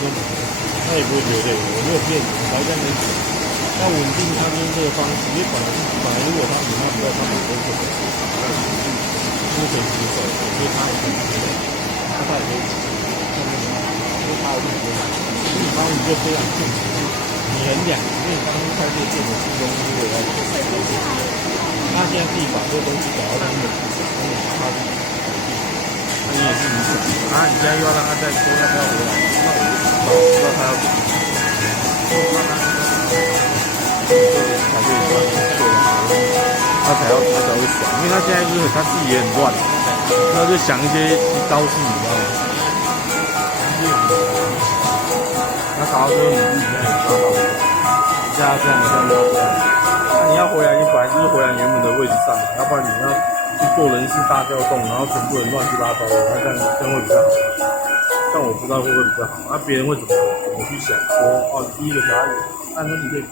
他也不会觉得累，我没有骗你，我才这样跟你讲。要稳定他们这个方式，因为本来如果他以后不要他们都做，是可以接受的，所以他也可以接受，他也可以接受，因为他有这么多人，所以方你就非常幸福，你很两，因为当初开这个店的初衷是为了要他现在自己把这个东西搞到他们的市场，因为他自己决定，那你也是你想啊，你现在又要让他再说要不要回来，那我就不知道他要怎么。才可以说做的好，他才会爽，因为他现在就是他自己也很乱，他就想一些招式，你知道吗？那搞到最后你自己现在也抓到了，一下这样，一下又要这样，那你要回来，你本来就是回来原本的位置上，要不然你要去做人事大调动，然后全部人乱七八糟的，那这样会比较好。但我不知道会不会比较好，那别人会怎么去想说，哦，第一个小孩，那你可以。